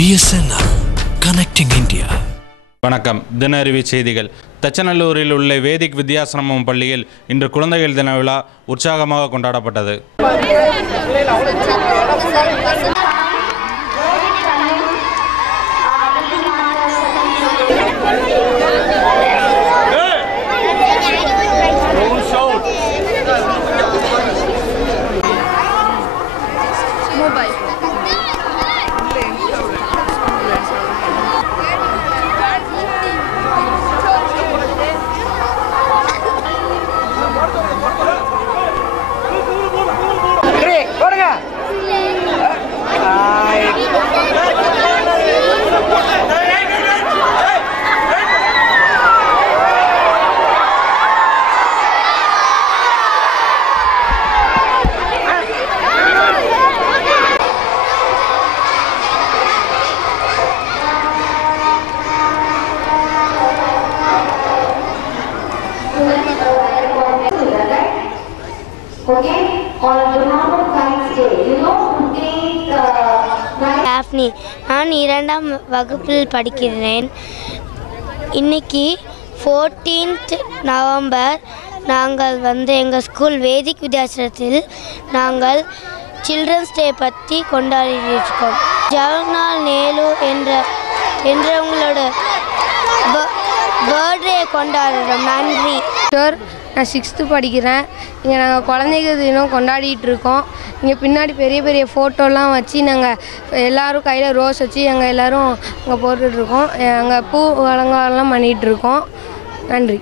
BSNL Connecting India. வணக்கம். தினஅறிவி செய்திகள். தச்சநல்லூரில் உள்ள வேதிக் வித்யாசிரமம் பள்ளியில் இன்று குழந்தைகள் தின விழா உற்சாகமாக கொண்டாடப்பட்டது. நான் 2ஆம் வகுப்பில் படிக்கிறேன். இன்னைக்கு 14th நவம்பர் நாங்கள் எங்கள் ஸ்கூல் வேதிக் வித்யாசிரமத்தில் நாங்கள் சில்ட்ரன்ஸ் டே பற்றி கொண்டாடிருக்கோம். ஜவஹர்லால் நேரு என்றவங்களோட பர்த்டே கொண்டாடுறோம். நன்றி சார். நான் 6th படிக்கிறேன். இங்கே நாங்கள் குழந்தைகள் தினம் கொண்டாடிட்டு இருக்கோம். இங்கே பின்னாடி பெரிய பெரிய ஃபோட்டோலாம் வச்சு நாங்கள் எல்லோரும் கையில் ரோஸ் வச்சு நாங்கள் எல்லோரும் அங்கே போட்டுட்ருக்கோம். அங்கே பூ அலங்காரம்லாம் பண்ணிகிட்ருக்கோம். நன்றி.